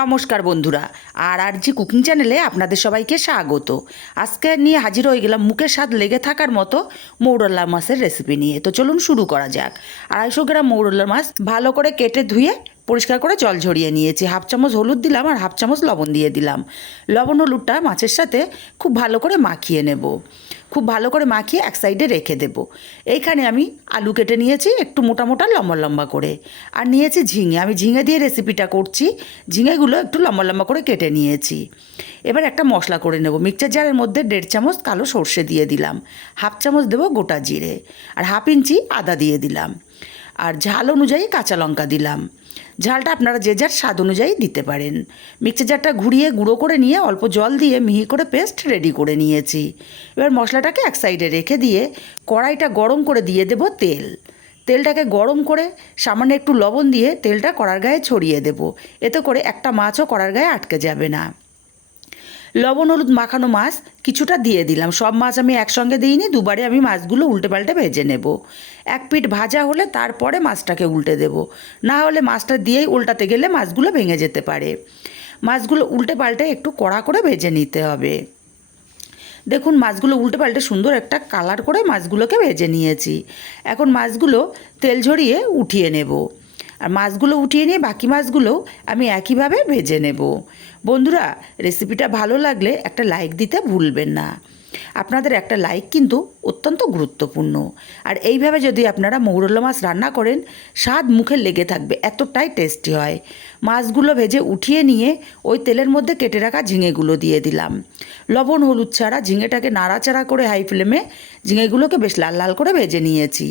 নমস্কার বন্ধুরা, আর আর জি কুকিং চ্যানেলে আপনাদের সবাইকে স্বাগত। আজকে নিয়ে হাজির হয়ে গেলাম মুখের স্বাদ লেগে থাকার মতো মৌরল্লা মাছের রেসিপি নিয়ে। তো চলুন শুরু করা যাক। আড়াইশো গ্রাম মৌরল্লা মাছ ভালো করে কেটে ধুয়ে পরিষ্কার করে জল ঝরিয়ে নিয়েছি। হাফ চামচ হলুদ দিলাম আর হাফ চামচ লবণ দিয়ে দিলাম। লবণ হলুদটা মাছের সাথে খুব ভালো করে মাখিয়ে নেব। খুব ভালো করে মাখিয়ে এক সাইডে রেখে দেব। এইখানে আমি আলু কেটে নিয়েছি একটু মোটা মোটা, লম্বা লম্বা করে। আর নিয়েছি ঝিঙে। আমি ঝিঙে দিয়ে রেসিপিটা করছি। ঝিঙেগুলো একটু লম্বা লম্বা করে কেটে নিয়েছি। এবার একটা মশলা করে নেব। মিক্সচার জারের মধ্যে দেড় চামচ কালো সর্ষে দিয়ে দিলাম। হাফ চামচ দেবো গোটা জিরে। আর হাফ ইঞ্চি আদা দিয়ে দিলাম। আর ঝাল অনুযায়ী কাঁচা লঙ্কা দিলাম। ঝালটা আপনারা যে যার স্বাদ অনুযায়ী দিতে পারেন। মিক্সার জারটা ঘুরিয়ে গুঁড়ো করে নিয়ে অল্প জল দিয়ে মিহি করে পেস্ট রেডি করে নিয়েছি। এবার মশলাটাকে এক সাইডে রেখে দিয়ে কড়াইটা গরম করে দিয়ে দেব তেল। তেলটাকে গরম করে সামান্য একটু লবণ দিয়ে তেলটা কড়ার গায়ে ছড়িয়ে দেব। এতে করে একটা মাছও কড়ার গায়ে আটকে যাবে না। লবণ, হলুদ মাখানো মাছ কিছুটা দিয়ে দিলাম। সব মাছ আমি একসঙ্গে দিইনি, দুবারে আমি মাছগুলো উল্টে পাল্টে ভেজে নেব। এক পিঠ ভাজা হলে তারপরে মাছটাকে উল্টে দেব। না হলে মাছটা দিয়েই উল্টাতে গেলে মাছগুলো ভেঙে যেতে পারে। মাছগুলো উল্টে পাল্টে একটু কড়া করে ভেজে নিতে হবে। দেখুন, মাছগুলো উল্টে পাল্টে সুন্দর একটা কালার করে মাছগুলোকে ভেজে নিয়েছি। এখন মাছগুলো তেল ঝরিয়ে উঠিয়ে নেব। আর মাছগুলো উঠিয়ে নিয়ে বাকি মাছগুলোও আমি একইভাবে ভেজে নেব। বন্ধুরা রেসিপিটা ভালো লাগলে একটা লাইক দিতে ভুলবেন না। আপনাদের একটা লাইক কিন্তু অত্যন্ত গুরুত্বপূর্ণ। আর এইভাবে যদি আপনারা মৌরলা মাছ রান্না করেন, স্বাদ মুখে লেগে থাকবে, এতটাই টেস্টি হয়। মাছগুলো ভেজে উঠিয়ে নিয়ে ওই তেলের মধ্যে কেটে রাখা ঝিঙেগুলো দিয়ে দিলাম। লবণ, হলুদ ছাড়া ঝিঙেটাকে নাড়াচাড়া করে হাই ফ্লেমে ঝিঙেগুলোকে বেশ লাল লাল করে ভেজে নিয়েছি।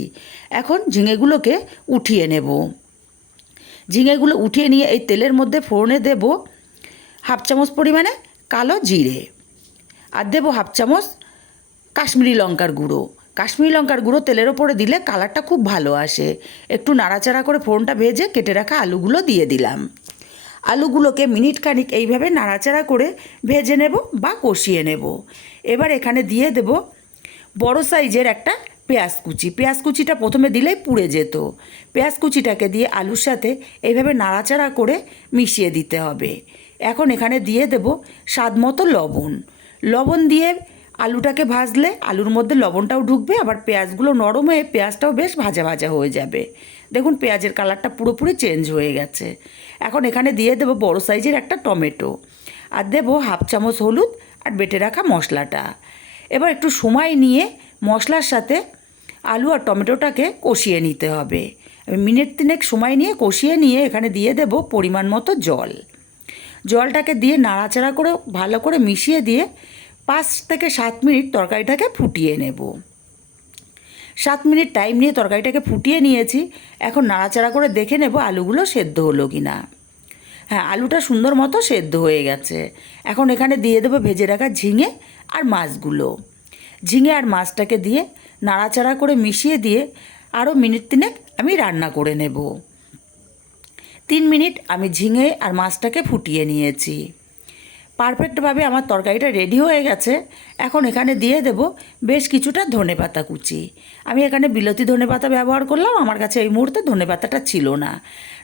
এখন ঝিঙেগুলোকে উঠিয়ে নেব। ঝিঙেগুলো উঠিয়ে নিয়ে এই তেলের মধ্যে ফোড়নে দেব হাফ চামচ পরিমাণে কালো জিরে আর দেবো হাফ চামচ কাশ্মীরি লঙ্কার গুঁড়ো। কাশ্মীরি লঙ্কার গুঁড়ো তেলের ওপরে দিলে কালারটা খুব ভালো আসে। একটু নাড়াচাড়া করে ফোড়নটা ভেজে কেটে রাখা আলুগুলো দিয়ে দিলাম। আলুগুলোকে মিনিট খানিক এইভাবে নাড়াচাড়া করে ভেজে নেব বা কষিয়ে নেব। এবার এখানে দিয়ে দেব বড় সাইজের একটা পেঁয়াজ কুচি। পেঁয়াজ কুচিটা প্রথমে দিলেই পুড়ে যেত। পেঁয়াজ কুচিটাকে দিয়ে আলুর সাথে এইভাবে নাড়াচাড়া করে মিশিয়ে দিতে হবে। এখন এখানে দিয়ে দেব স্বাদ মতো লবণ। লবণ দিয়ে আলুটাকে ভাজলে আলুর মধ্যে লবণটাও ঢুকবে, আবার পেঁয়াজগুলো নরম হয়ে পেঁয়াজটাও বেশ ভাজা ভাজা হয়ে যাবে। দেখুন, পেঁয়াজের কালারটা পুরোপুরি চেঞ্জ হয়ে গেছে। এখন এখানে দিয়ে দেবো বড় সাইজের একটা টমেটো। আর দেবো হাফ চামচ হলুদ আর বেটে রাখা মশলাটা। এবার একটু সময় নিয়ে মশলার সাথে আলু আর টমেটোটাকে কষিয়ে নিতে হবে। আমি মিনিট তিনেক সময় নিয়ে কষিয়ে নিয়ে এখানে দিয়ে দেব পরিমাণ মতো জল। জলটাকে দিয়ে নাড়াচাড়া করে, ভালো করে মিশিয়ে দিয়ে পাঁচ থেকে সাত মিনিট তরকারিটাকে ফুটিয়ে নেব। সাত মিনিট টাইম নিয়ে তরকারিটাকে ফুটিয়ে নিয়েছি। এখন নাড়াচাড়া করে দেখে নেব আলুগুলো সেদ্ধ হলো কি না হ্যাঁ আলুটা সুন্দর মতো সেদ্ধ হয়ে গেছে। এখন এখানে দিয়ে দেবো ভেজে রাখা ঝিঙে আর মাছগুলো। ঝিঙে আর মাছটাকে দিয়ে নাড়াচাড়া করে মিশিয়ে দিয়ে আরও মিনিট তিনেক আমি রান্না করে নেব। তিন মিনিট আমি ঝিঙে আর মাছটাকে ফুটিয়ে নিয়েছি। পারফেক্টভাবে আমার তরকারিটা রেডি হয়ে গেছে। এখন এখানে দিয়ে দেব বেশ কিছুটা ধনে পাতা কুচি। আমি এখানে বিলতি ধনে পাতা ব্যবহার করলাম, আমার কাছে এই মুহূর্তে ধনে পাতাটা ছিল না।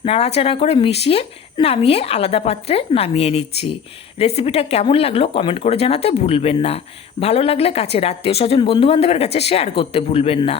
নাড়াচাড়া করে মিশিয়ে নামিয়ে আলাদা পাত্রে নামিয়ে নিচ্ছি। রেসিপিটা কেমন লাগল কমেন্ট করে জানাতে ভুলবেন না। ভালো লাগলে কাছের আত্মীয় স্বজন বন্ধুবান্ধবের কাছে শেয়ার করতে ভুলবেন না।